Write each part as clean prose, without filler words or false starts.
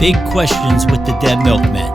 Big Questions with the Dead Milkmen.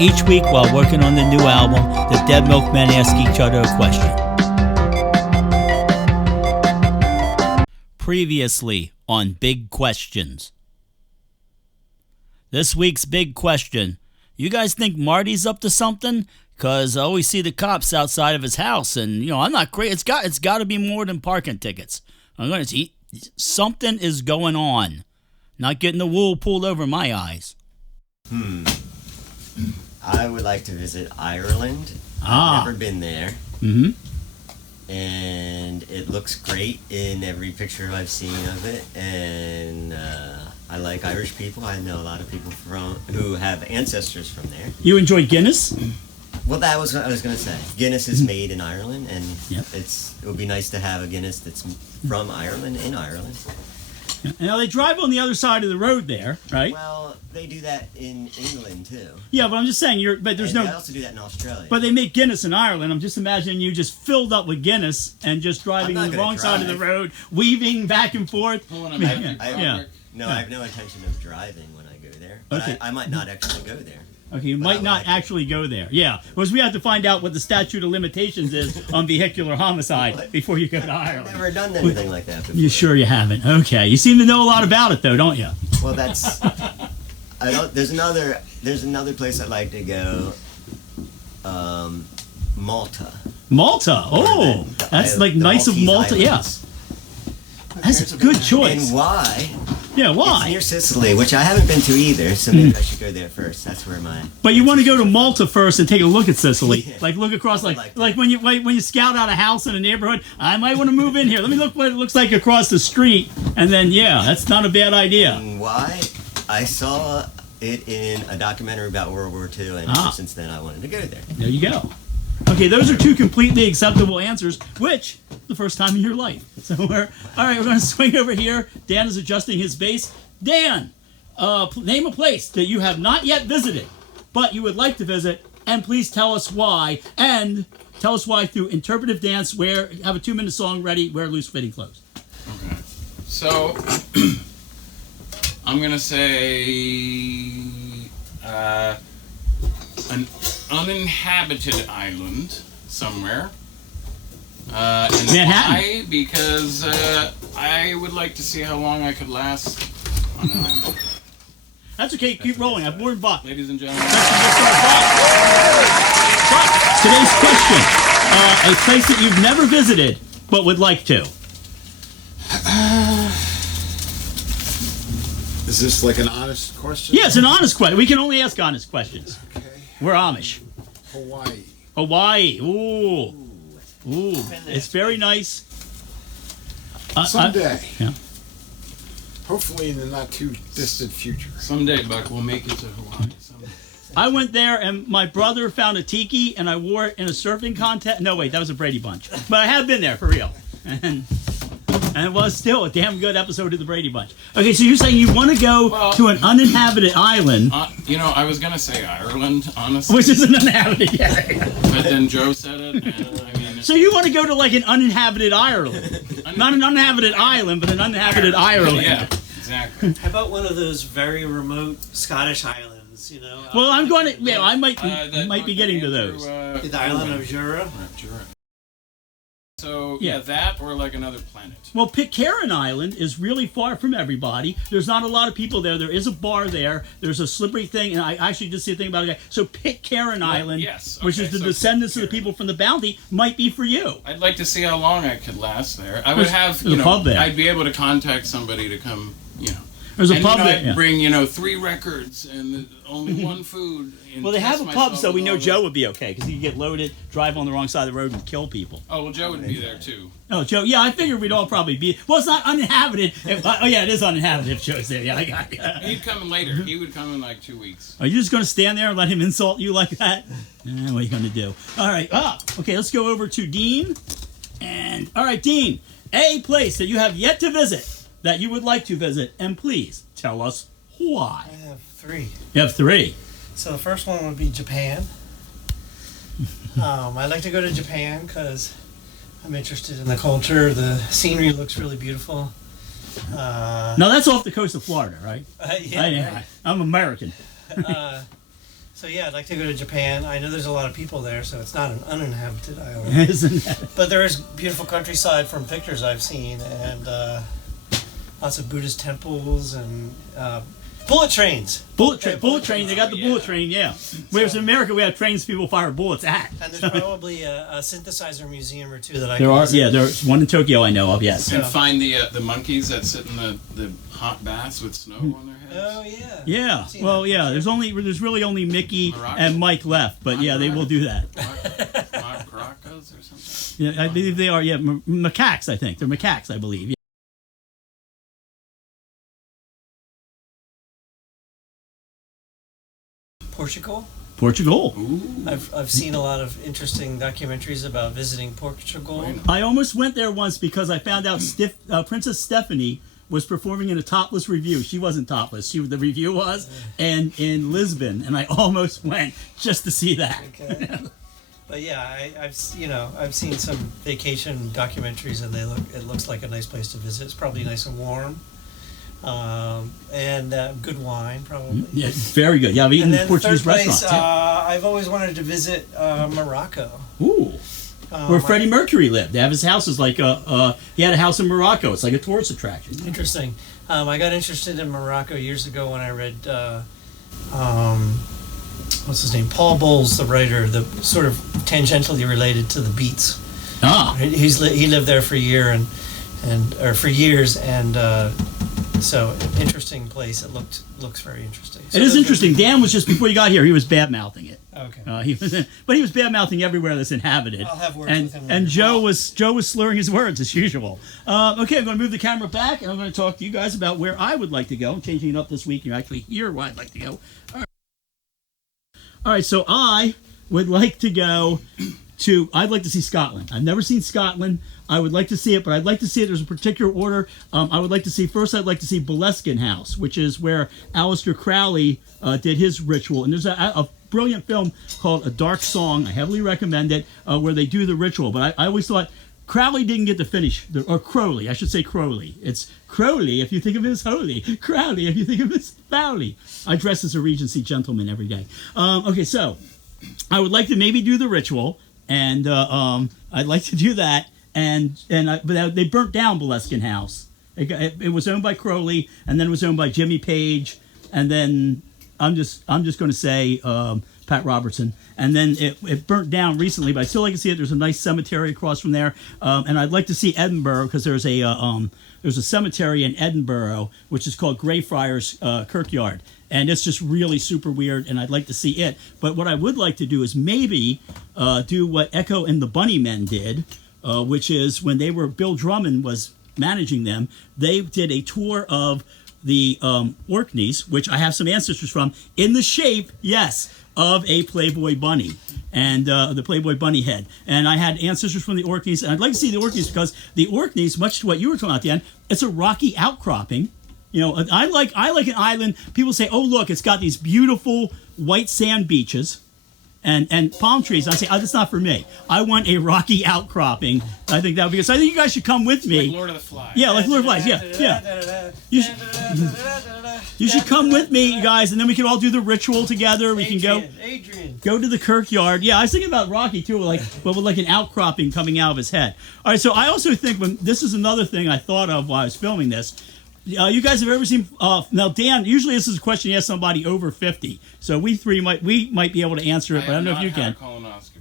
Each week while working on the new album, the Dead Milkmen ask each other a question. Previously on Big Questions. This week's big question. You guys think Marty's up to something? Because I always see the cops outside of his house, and, I'm not crazy. It's got to be more than parking tickets. Something is going on. Not getting the wool pulled over my eyes. I would like to visit Ireland. I've never been there. Mm-hmm. And it looks great in every picture I've seen of it. And I like Irish people. I know a lot of people who have ancestors from there. You enjoy Guinness? Well, that was what I was going to say. Guinness is made in Ireland, and Yep. it would be nice to have a Guinness that's from Ireland in Ireland. Now, they drive on the other side of the road there, right? Well, they do that in England, too. Yeah, but I'm just saying, they also do that in Australia. But they make Guinness in Ireland. I'm just imagining you just filled up with Guinness and just driving on the wrong side of the road, weaving back and forth. I have no intention of driving when I go there. But Okay. I might not actually go there. Okay, you might not actually go there. Yeah, because we have to find out what the statute of limitations is on vehicular homicide before you go to Ireland. I've never done anything like that before. You sure you haven't? Okay, you seem to know a lot about it, though, don't you? Well, that's. There's another place I'd like to go. Malta. Malta. Oh, that's like nice of Malta. Yeah, that's a good choice. And why? Yeah, why? It's near Sicily, which I haven't been to either, so maybe I should go there first. That's where my. But you want to go to Malta first and take a look at Sicily. Yeah. Like look across, like when you scout out a house in a neighborhood. I might want to move in here. Let me look what it looks like across the street, and then that's not a bad idea. And why? I saw it in a documentary about World War II, and ever since then I wanted to go there. There you go. Okay, those are two completely acceptable answers, which the first time in your life. So we're going to swing over here. Dan is adjusting his bass. Dan, name a place that you have not yet visited, but you would like to visit, and please tell us why. And tell us why through interpretive dance. Have a 2-minute song ready. Wear loose fitting clothes. Okay. So I'm gonna say an uninhabited island somewhere. And Manhattan. why? Because I would like to see how long I could last on an island. That's okay. Keep rolling. I've warned Buck. Ladies and gentlemen. Buck, today's question. A place that you've never visited, but would like to. Is this like an honest question? Yeah, it's an honest question. We can only ask honest questions. Okay. We're Amish. Hawaii. Hawaii. Ooh. It's very nice. Someday. Yeah. Hopefully in the not too distant future. Someday, Buck, we'll make it to Hawaii. Someday. I went there and my brother found a tiki and I wore it in a surfing contest. No, wait, that was a Brady Bunch. But I have been there for real. And it was still a damn good episode of the Brady Bunch. Okay, so you're saying you want to go to an uninhabited island. I was going to say Ireland, honestly. Which is an uninhabited area. But then Joe said it, and So you want to go to like an uninhabited Ireland. Not an uninhabited island, but an uninhabited Ireland. Yeah, exactly. How about one of those very remote Scottish islands, Well, I'm going to, I might be getting to those. the island of Jura. Jura. So, that or like another planet. Well, Pitcairn Island is really far from everybody. There's not a lot of people there. There is a bar there. There's a slippery thing, and I actually did see a thing about it. So Pitcairn Island, which is the descendants of the people from the Bounty, might be for you. I'd like to see how long I could last there. I would have, a pub there. I'd be able to contact somebody to come, There's a pub there. I'd bring, 3 records and only one food. Well, they have a pub, so we know Joe would be okay, because he could get loaded, drive on the wrong side of the road, and kill people. Oh, well, Joe would be there, too. Oh, Joe, yeah, I figured we'd all probably be. Well, it's not uninhabited. It is uninhabited if Joe's there. Yeah, I got it. He'd come in later. He would come in like 2 weeks. Are you just going to stand there and let him insult you like that? What are you going to do? All right. Okay, let's go over to Dean. And, all right, Dean, a place that you have yet to visit that you would like to visit, and please tell us why. I have 3. You have 3. So the first one would be Japan. I'd like to go to Japan because I'm interested in the culture. The scenery looks really beautiful. Now that's off the coast of Florida, right? Yeah. I'm American. So yeah, I'd like to go to Japan. I know there's a lot of people there, so it's not an uninhabited island. Isn't that? But there is beautiful countryside from pictures I've seen, and lots of Buddhist temples and bullet trains. Bullet train. They got the bullet train, yeah. Whereas in America, we have trains people fire bullets at. And there's probably a synthesizer museum or two that I There can are, visit. yeah. There's one in Tokyo I know of. Yes. And find the monkeys that sit in the hot baths with snow on their heads. Oh yeah. Yeah. Seen Well, that. yeah. There's really only Mickey and Mike left, but yeah, they will do that. Maracas or something. Yeah, I believe they are. Yeah, macaques. I think they're macaques. I believe. Portugal. Portugal. I've seen a lot of interesting documentaries about visiting Portugal. I almost went there once because I found out Princess Stephanie was performing in a topless review. She wasn't topless. The review was, and in Lisbon, and I almost went just to see that. Okay. But yeah, I've seen some vacation documentaries, and it looks like a nice place to visit. It's probably nice and warm, and good wine probably. Yeah, very good. Yeah, I've eaten And then Portuguese third place, restaurants. I've always wanted to visit Morocco. Ooh. Where Freddie Mercury lived. They have his house is like he had a house in Morocco. It's like a tourist attraction. Interesting. I got interested in Morocco years ago when I read what's his name? Paul Bowles, the writer, the sort of tangentially related to the Beats. Ah. He lived there for a year for years, and so interesting place. It looks very interesting. So It is interesting. Dan was just before you got here. He was bad mouthing it. Okay. He was bad mouthing everywhere that's inhabited. I'll have words and with him and later. Joe was slurring his words as usual. Okay, I'm going to move the camera back and I'm going to talk to you guys about where I would like to go. I'm changing it up this week. You actually hear where I'd like to go. All right. So I would like to go to. I'd like to see Scotland. I've never seen Scotland. I would like to see it, but I'd like to see it. There's a particular order. I would like to see first. I'd like to see Boleskine House, which is where Aleister Crowley did his ritual. And there's a brilliant film called A Dark Song. I heavily recommend it, where they do the ritual. But I always thought Crowley didn't get to finish, or Crowley. I should say Crowley. It's Crowley if you think of him as holy. Crowley if you think of him as foully. I dress as a Regency gentleman every day. Okay, so I would like to maybe do the ritual, and I'd like to do that. But they burnt down Boleskine House. It was owned by Crowley, and then it was owned by Jimmy Page, and then I'm just going to say Pat Robertson, and then it burnt down recently. But I still like to see it. There's a nice cemetery across from there, and I'd like to see Edinburgh because there's a cemetery in Edinburgh which is called Greyfriars Kirkyard, and it's just really super weird, and I'd like to see it. But what I would like to do is maybe do what Echo and the Bunnymen did. Which is when Bill Drummond was managing them, they did a tour of the Orkneys, which I have some ancestors from, in the shape, yes, of a Playboy bunny and the Playboy bunny head. And I had ancestors from the Orkneys, and I'd like to see the Orkneys because the Orkneys, much to what you were talking about at the end, it's a rocky outcropping. You know, I like an island. People say, oh, look, it's got these beautiful white sand beaches. And palm trees. And I say, oh, that's not for me. I want a rocky outcropping. I think that would be good. So I think you guys should come with me. Like Lord of the Flies. Yeah, like Lord of the Flies. Yeah. You should come with me, you guys, and then we can all do the ritual together. We can go to the Kirkyard. Yeah, I was thinking about Rocky too, but with like an outcropping coming out of his head. All right, so I also think this is another thing I thought of while I was filming this. You guys have ever seen? Now, Dan. Usually, this is a question you ask somebody over 50. So we might be able to answer it, but I don't know if you can.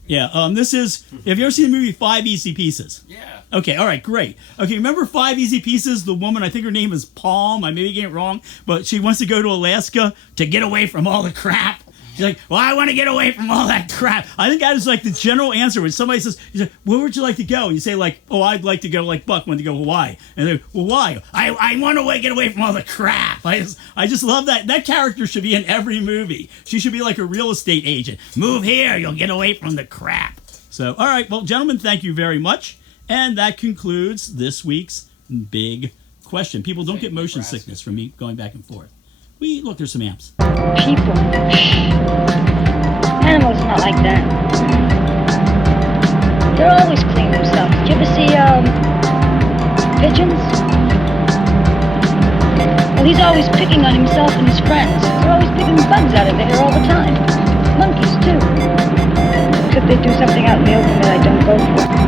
Yeah. This is. Have you ever seen the movie 5 Easy Pieces? Yeah. Okay. All right. Great. Okay. Remember 5 Easy Pieces? The woman, I think her name is Palm. I may be getting it wrong, but she wants to go to Alaska to get away from all the crap. She's like, well, I want to get away from all that crap. I think that is like the general answer when somebody says, where would you like to go? And you say like, oh, I'd like to go, like Buck wanted to go Hawaii. And they're, well, why? I want to get away from all the crap. I just love that. That character should be in every movie. She should be like a real estate agent. Move here, you'll get away from the crap. So, all right. Well, gentlemen, thank you very much. And that concludes this week's big question. People don't get motion sickness from me going back and forth. Look, there's some amps. People. Animals not like that. pigeons? Well, he's always picking on himself and his friends. They're always picking bugs out of the hair all the time. Monkeys, too. Except they do something out in the open